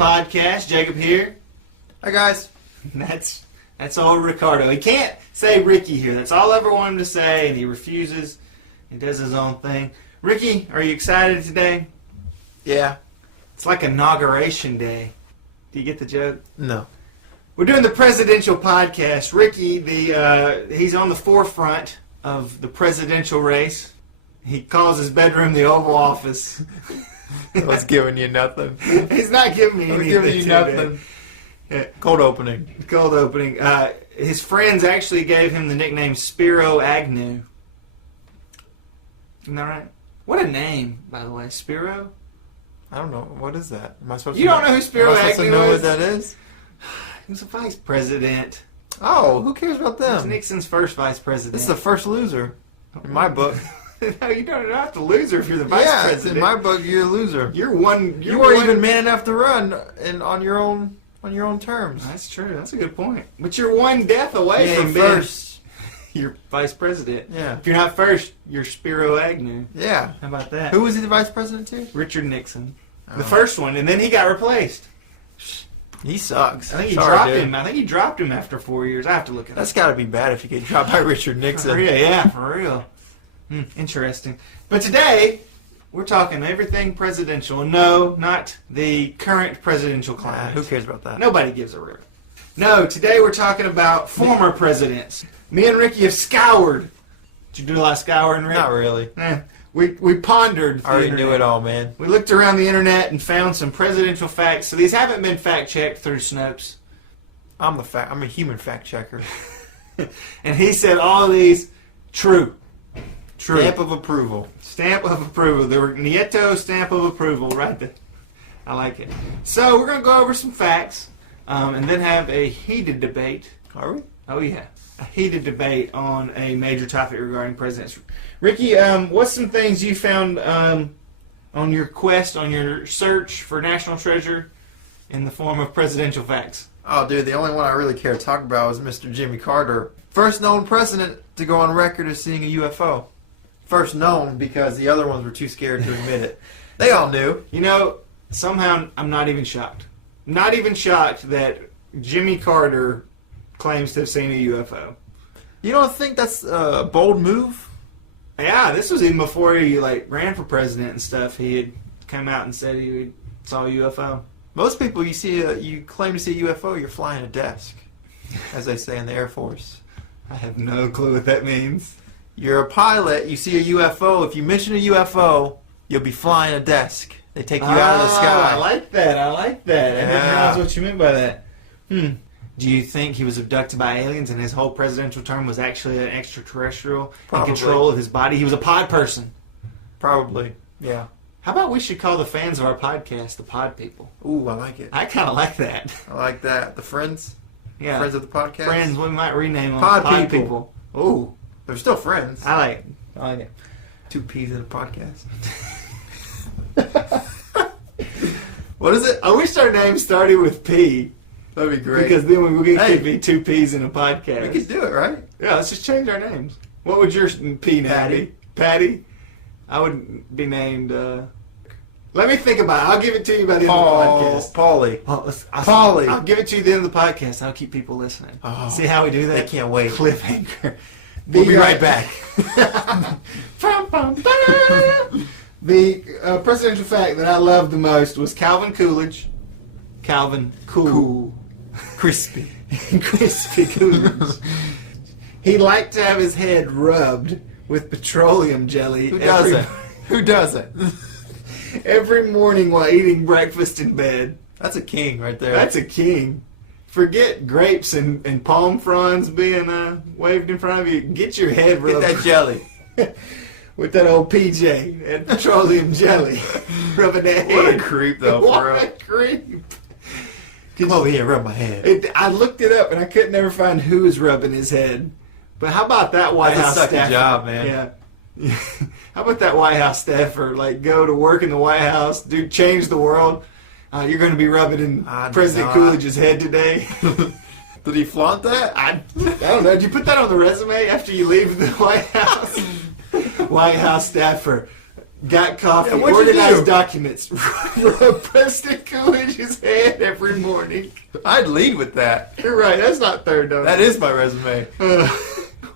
podcast. Jacob here. Hi guys. That's old Ricardo. He can't say Ricky here. That's all I ever want him to say, and he refuses. He does his own thing. Ricky, are you excited today? Yeah. It's like inauguration day. Do you get the joke? No. We're doing the presidential podcast. Ricky, he's on the forefront of the presidential race. He calls his bedroom the Oval Office. I was giving you nothing. He's not giving me anything. Giving you nothing. Yeah. Cold opening. Cold opening. His friends actually gave him the nickname Spiro Agnew. Isn't that right? What a name, by the way. Spiro? I don't know. What is that? Am I supposed You don't know who Spiro Agnew is? Am I supposed to know what that is? He was a vice president. Oh, who cares about He was them? Nixon's first vice president. This is the first loser in my book. No, you don't have to loser if you're the vice Yeah, president. in my book, you're a loser. You're one. You weren't even man enough to run on your own terms. That's true. That's a good point. But you're one death away from being first. You're vice president. Yeah. If you're not first, you're Spiro Agnew. Yeah. How about that? Who was he the vice president to? Richard Nixon. Oh. The first one, and then he got replaced. He sucks. I think he Sorry, dropped dude. him. I think he dropped him after 4 years. I have to look at that. That's got to be bad if you get dropped by Richard Nixon. For real, yeah, for real. Interesting. But today, we're talking everything presidential. No, not the current presidential climate. Who cares about that? Nobody gives a rip. No, today we're talking about former presidents. Me and Ricky have scoured. Did you do a lot of scouring, Rick? Not really. We pondered. I already knew it all, man. We looked around the internet and found some presidential facts. So these haven't been fact-checked through Snopes. I'm a human fact checker. And he said all of these true. True. Stamp of approval. Stamp of approval. There were Nieto stamp of approval right there. I like it. So we're going to go over some facts and then have a heated debate. Are we? Oh, yeah. A heated debate on a major topic regarding presidents. Ricky, what's some things you found on your quest, on your search for national treasure in the form of presidential facts? Oh, dude, the only one I really care to talk about was Mr. Jimmy Carter. First known president to go on record as seeing a UFO. First known because the other ones were too scared to admit it. They all knew. You know, somehow I'm not even shocked. Not even shocked that Jimmy Carter claims to have seen a UFO. You don't think that's a bold move? Yeah, this was even before he ran for president and stuff. He had come out and said he saw a UFO. Most people you claim to see a UFO, you're flying a desk, as they say in the Air Force. I have no clue what that means. You're a pilot, you see a UFO. If you mission a UFO, you'll be flying a desk. They take you out of the sky. I like that. I didn't Yeah. realize what you meant by that. Do you think he was abducted by aliens and his whole presidential term was actually an extraterrestrial in control of his body? He was a pod person. Probably, yeah. How about we should call the fans of our podcast the Pod People? Ooh, I like it. I kind of like that. I like that. The friends? Yeah. Friends of the podcast? Friends, we might rename them Pod People. People. Ooh. They're still friends. I like it. Two peas in a podcast. What is it? I wish our name started with P. That'd be great. Because then we Hey. could be two P's in a podcast. We could do it, right? Yeah, let's just change our names. What would your P name Patty. be? Patty? I would be named, let me think about it. I'll give it to you by the end of the podcast. Paulie. Paulie. I'll give it to you at the end of the podcast. I'll keep people listening. Oh, See how we do that? they can't wait. Cliffhanger. We'll be right back. The presidential fact that I loved the most was Calvin Coolidge. Calvin Cool. Crispy. Crispy Coolidge. He liked to have his head rubbed with petroleum jelly. Who doesn't? Who doesn't? Every morning while eating breakfast in bed. That's a king right there. That's a king. Forget grapes and palm fronds being waved in front of you. Get your head rubbed. Get that jelly. With that old PJ and petroleum jelly. Rubbing that head. What a creep, though, for What real. a creep. Come over here, rub my head. I looked it up and I could never find who was rubbing his head. But how about that White That's House a sucky staffer? job, man. Yeah. How about that White House staffer? Go to work in the White House, change the world. You're going to be rubbing in President Coolidge's head today. Did he flaunt that? I don't know. Did you put that on the resume after you leave the White House? White House staffer. got coffee, Yeah, what'd you organized do? documents, rub President Coolidge's head every morning. I'd lead with that. You're right, that's not third, though. That is my resume.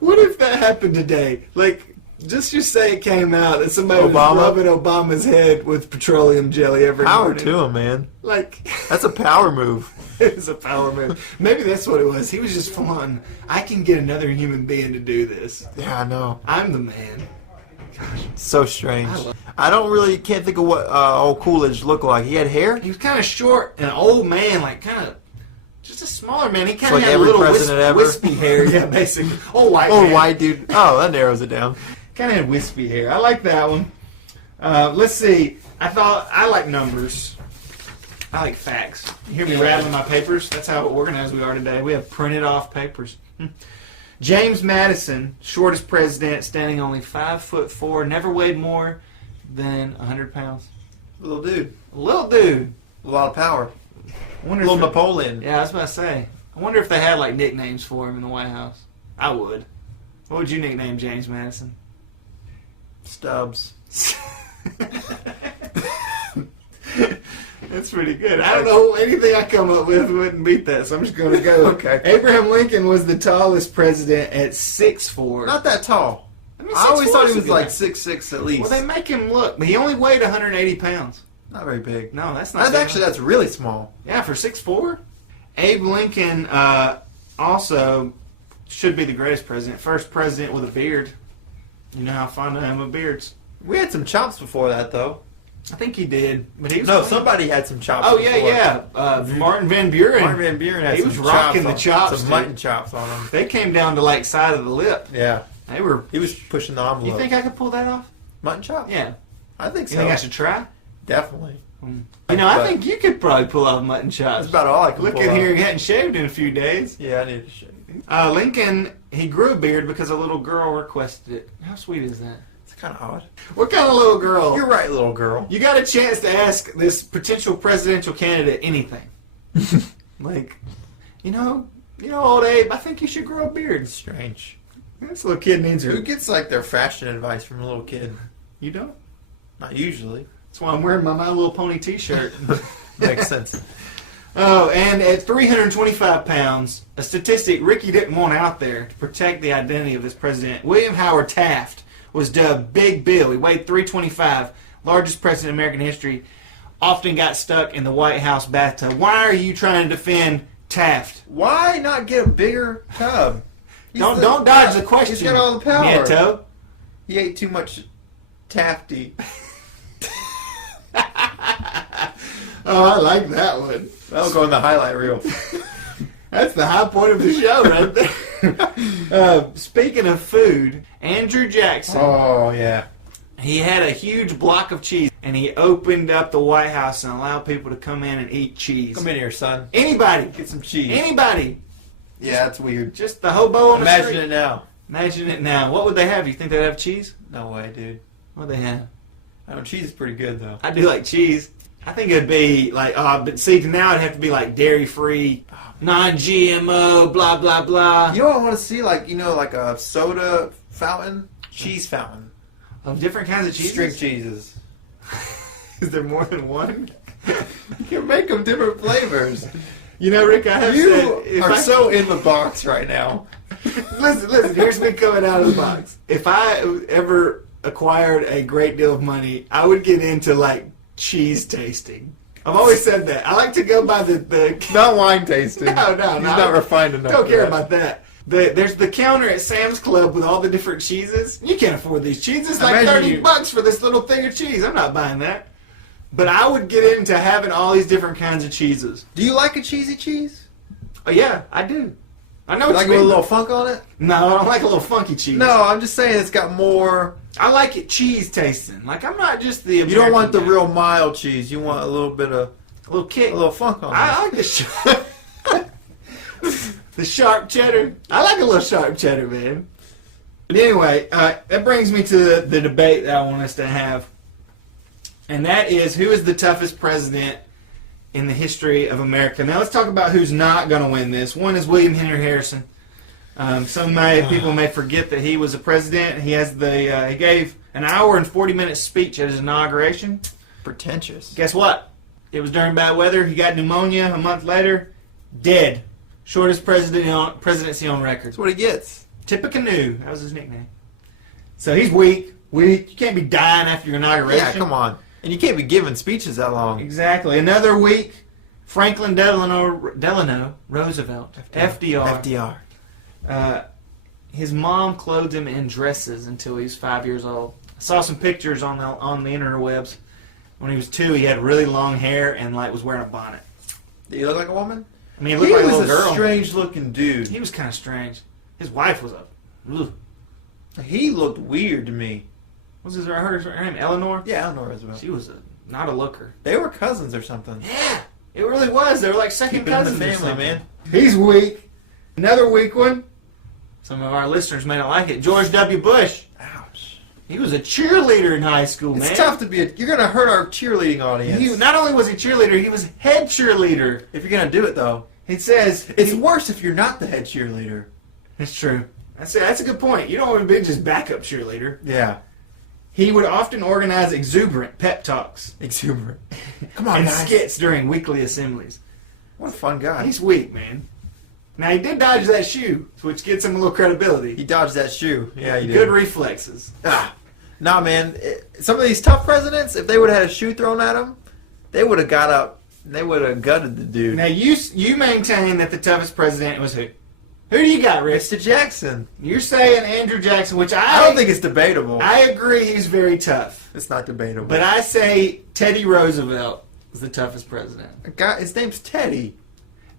What if that happened today? Like, just say it came out that somebody Obama? was rubbing Obama's head with petroleum jelly every Power morning. to him, man. Like, That's a power move. it was a power move. Maybe that's what it was. He was just fun. I can get another human being to do this. Yeah, I know. I'm the man. So strange. Can't think of what old Coolidge looked like. He had hair? He was kind of short and an old man, like kind of just a smaller man. He kind of Like had a every little president ever? wispy hair. Yeah, basically. Old white Oh, man. white dude. Oh, that narrows it down. Kind of had wispy hair. I like that one. Let's see. I like numbers. I like facts. You hear me rattling my papers? That's how organized we are today. We have printed off papers. James Madison, shortest president, standing only 5'4", never weighed more than 100 pounds. Little dude. Little dude. A lot of power. I wonder Little if Napoleon. Yeah, I was about to say. I wonder if they had like nicknames for him in the White House. I would. What would you nickname James Madison? Stubbs. That's pretty good. I don't know, anything I come up with wouldn't beat that, so I'm just going to go. Okay. Abraham Lincoln was the tallest president at 6'4". Not that tall. mean, I always 6'4" thought he is a was good like guy. 6'6" at least. Well, they make him look, but he only weighed 180 pounds. Not very big. No, that's not That's really small. Yeah, for 6'4". Abe Lincoln also should be the greatest president. First president with a beard. You know how fond I am of beards. We had some chops before that, though. I think he did, but he was No, clean. somebody had some chops. Oh before. yeah. Martin Van Buren. Martin Van Buren had He some was rocking the chops, some dude. mutton chops on him. They came down to like side of the lip. Yeah, They were. he was pushing the envelope. You think I could pull that off? mutton chop? Yeah. I think You so. think I should try? Definitely. You know, I think you could probably pull off mutton chops. That's about all I can Look pull at off. here, he hadn't shaved in a few days. Yeah, I need to shave. Lincoln, he grew a beard because a little girl requested it. How sweet is that? It's kind of odd. What kind of little girl? You're right, little girl. You got a chance to ask this potential presidential candidate anything. Like, you know, old Abe, I think you should grow a beard. Strange. This little kid needs Who her. gets like their fashion advice from a little kid? You don't? Not usually. That's why I'm wearing my Little Pony t-shirt. Makes sense. Oh, and at 325 pounds, a statistic Ricky didn't want out there to protect the identity of this president. William Howard Taft was dubbed Big Bill. He weighed 325, largest president in American history, often got stuck in the White House bathtub. Why are you trying to defend Taft? Why not get a bigger tub? Don't dodge the question. He's got all the power. Nieto. He ate too much tafty. Oh, I like that one. That'll go in the highlight reel. That's the high point of the show right there. Speaking of food, Andrew Jackson, Oh, yeah. he had a huge block of cheese, and he opened up the White House and allowed people to come in and eat cheese. Come in here, son. Anybody. Get some cheese. Anybody. Yeah, that's weird. Just the hobo on the Imagine street. it now. Imagine it now. What would they have? You think they'd have cheese? No way, dude. What would they have? I know cheese is pretty good, though. I do like cheese. I think it'd be like, but see, now it'd have to be like dairy-free, non-GMO, blah, blah, blah. You know what I want to see? Like a soda fountain? Cheese fountain. Of different kinds of cheeses? String cheeses. Is there more than one? You can make them different flavors. You know, Rick, I have You said... are so in the box right now. Listen, here's me coming out of the box. If I ever acquired a great deal of money, I would get into, like, cheese tasting. I've always said that. I like to go by the Not wine tasting. No. He's not refined enough. Don't for care that. about that. There's the counter at Sam's Club with all the different cheeses. You can't afford these cheeses. Like Imagine $30 for this little thing of cheese. I'm not buying that. But I would get into having all these different kinds of cheeses. Do you like a cheesy cheese? Oh yeah, I do. I know You what like you it with a mean. little funk on it? No, I don't like a little funky cheese. No, I'm just saying it's got more. I like it cheese tasting. Like I'm not just the. You don't American want the guy. real mild cheese. You want a little bit of a little kick. a little funk on it. I like the sharp cheddar. I like a little sharp cheddar, man. But anyway, that brings me to the debate that I want us to have, and that is who is the toughest president in the history of America. Now let's talk about who's not going to win this. One is William Henry Harrison. People may forget that he was a president. He gave an hour and 40-minute speech at his inauguration. Pretentious. Guess what? It was during bad weather. He got pneumonia a month later. Dead. Shortest presidency on record. That's what he gets. Tippecanoe. That was his nickname. So he's weak. Weak. You can't be dying after your inauguration. Yeah, come on. And you can't be giving speeches that long. Exactly. Another week. Franklin Delano Roosevelt. FDR. His mom clothed him in dresses until he was 5 years old. I saw some pictures on the interwebs. When he was 2, he had really long hair and was wearing a bonnet. Did he look like a woman? I mean, he looked like a little was a girl. strange-looking dude. He was kind of strange. His wife was ugh. He looked weird to me. Was her name Eleanor? Yeah, Eleanor Roosevelt. She was not a looker. They were cousins or something. Yeah, it really was. They were like second Keep it in cousins. the or family, something. man. He's weak. Another weak one. Some of our listeners may not like it. George W. Bush. Ouch. He was a cheerleader in high school, man. It's tough to be you're going to hurt our cheerleading audience. Not only was he cheerleader, he was head cheerleader. If you're going to do it, though. It says... It's worse if you're not the head cheerleader. It's true. That's a good point. You don't want to be just backup cheerleader. Yeah. He would often organize exuberant pep talks. Exuberant. Come on, and guys. skits during weekly assemblies. What a fun guy. He's weak, man. Now, he did dodge that shoe, which gets him a little credibility. He dodged that shoe. Yeah, he did. Good reflexes. Nah, man. Some of these tough presidents, if they would have had a shoe thrown at them, they would have got up. They would have gutted the dude. Now, you maintain that the toughest president was who? Who do you got, Rick? Mr. Jackson. You're saying Andrew Jackson, which I don't think it's debatable. I agree he's very tough. It's not debatable. But I say Teddy Roosevelt is the toughest president. His name's Teddy.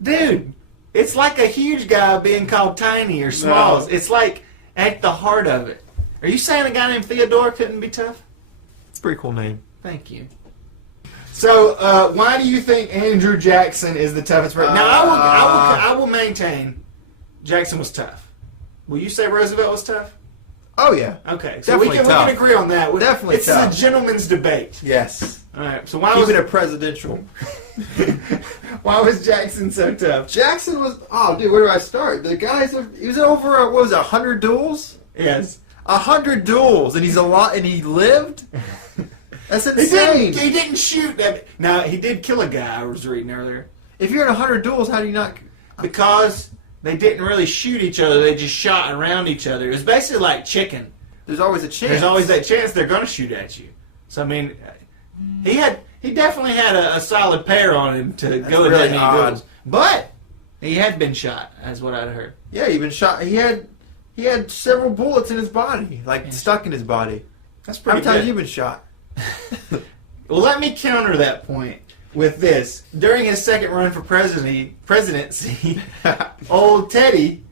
Dude, it's like a huge guy being called tiny or smalls. No. It's like at the heart of it. Are you saying a guy named Theodore couldn't be tough? It's a pretty cool name. Thank you. So, why do you think Andrew Jackson is the toughest president? Now, I will maintain Jackson was tough. Will you say Roosevelt was tough? Oh, yeah. Okay, so we Definitely can tough. agree on that. Definitely it's tough. a gentleman's debate. Yes. All right, so why Keep was it a presidential. why was Jackson so tough? Jackson was... Oh, dude, where do I start? The guy's... He was over, what was it, 100 duels? Yes. 100 duels, and he's and he lived? That's insane. He didn't shoot. Now, he did kill a guy, I was reading earlier. If you're in 100 duels, how do you not... Because they didn't really shoot each other, they just shot around each other. It was basically like chicken. There's always a chance. There's always that chance they're going to shoot at you. So, I mean, he definitely had a solid pair on him to go really ahead and odd. goals. But he had been shot, as what I'd heard. Yeah, he been shot. He had several bullets in his body, stuck in his body. That's How pretty many times good. you been shot? Well, let me counter that point with this. During his second run for presidency, old Teddy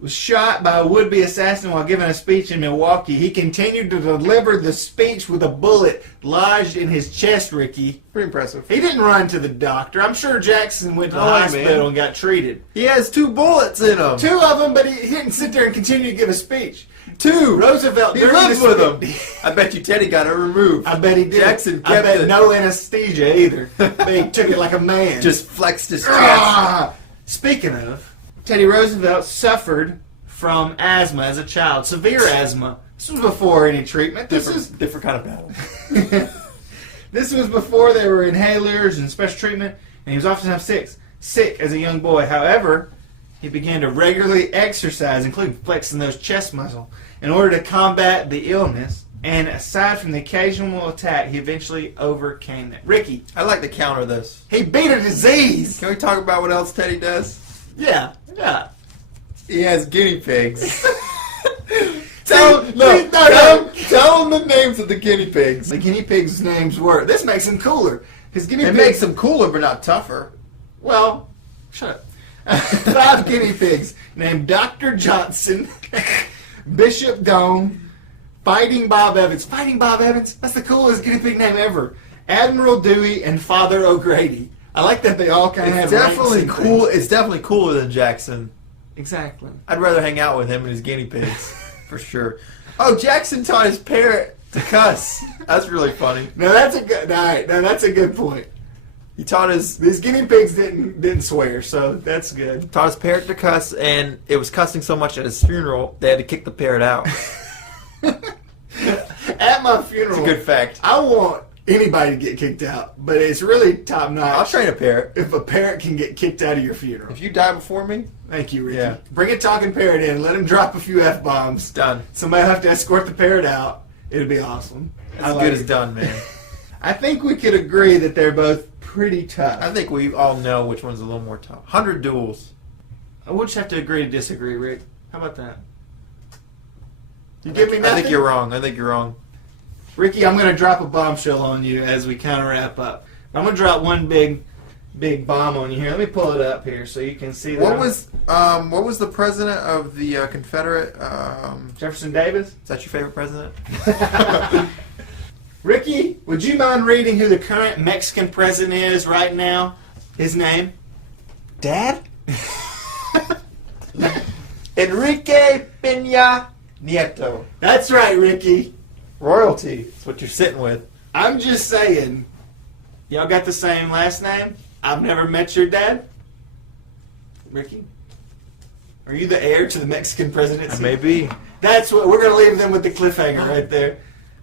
was shot by a would-be assassin while giving a speech in Milwaukee. He continued to deliver the speech with a bullet lodged in his chest, Ricky. Pretty impressive. He didn't run to the doctor. I'm sure Jackson went to the No way, hospital man. and got treated. He has 2 bullets in him. 2 of them, but he didn't sit there and continue to give a speech. 2. Roosevelt, He during lives the with speech- him. I bet you Teddy got it removed. I bet he did. Jackson I kept bet it. no anesthesia either. But he took it like a man. Just flexed his chest. Ah! Speaking of, Teddy Roosevelt suffered from asthma as a child, severe asthma. This was before any treatment. Different kind of battle. This was before there were inhalers and special treatment, and he was often sick as a young boy. However, he began to regularly exercise, including flexing those chest muscles, in order to combat the illness. And aside from the occasional attack, he eventually overcame it. Ricky, I'd like to counter this. he beat a disease. Can we talk about what else Teddy does? Yeah. He has guinea pigs. Tell him the names of the guinea pigs. The guinea pigs' names were. This makes him cooler. His guinea It pigs. makes them cooler, but not tougher. Well, shut up. 5 guinea pigs named Dr. Johnson, Bishop Dome, Fighting Bob Evans. Fighting Bob Evans? That's the coolest guinea pig name ever. Admiral Dewey and Father O'Grady. I like that they all kind of have It's definitely ranks and cool. things. It's definitely cooler than Jackson. Exactly. I'd rather hang out with him and his guinea pigs, for sure. Oh, Jackson taught his parrot to cuss. That's really funny. Now that's a good. All right. Now that's a good point. He taught his These guinea pigs didn't swear, so that's good. parrot to cuss, and it was cussing so much at his funeral they had to kick the parrot out. At at my funeral, It's a good fact. I want anybody to get kicked out, but it's really top notch. I'll train a parrot. If a parrot can get kicked out of your funeral. If you die before me, Thank you, Ricky. Yeah. Bring a talking parrot in. Let him drop a few F-bombs. done. Somebody will have to escort the parrot out. It'd be awesome. As good as done, man. I think we could agree that they're both pretty tough. I think we all know which one's a little more tough. 100 duels. We'll just have to agree to disagree, Rick. How about that? You give me I nothing? think you're wrong. I think you're wrong. Ricky, I'm going to drop a bombshell on you as we kind of wrap up. I'm going to drop one big bomb on you here. Let me pull it up here so you can see that. What was the president of the Confederate? Jefferson Davis? Is that your favorite president? Ricky, would you mind reading who the current Mexican president is right now? His name? Dad? Enrique Peña Nieto. That's right, Ricky. Royalty. That's what you're sitting with. I'm just saying, y'all got the same last name? I've never met your dad. Ricky? Are you the heir to the Mexican presidency? Maybe. That's what we're going to leave them with the cliffhanger right there.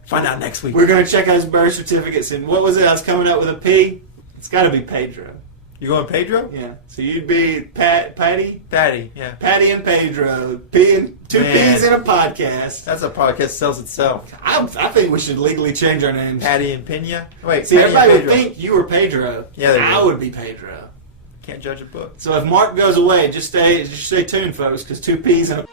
Find out next week. We're going to check out his birth certificates. And what was it? I was coming up with a P. It's got to be Pedro. You going Pedro? Yeah. So you'd be Patty? Patty, yeah. Patty and Pedro. P and two Man. P's in a podcast. That's a podcast that sells itself. I think we should legally change our names. Patty and Peña. Wait, See, Patty everybody and would Pedro. think you were Pedro. Yeah, they I would. would be Pedro. Can't judge a book. So if Mark goes away, just stay tuned, folks, because two P's in a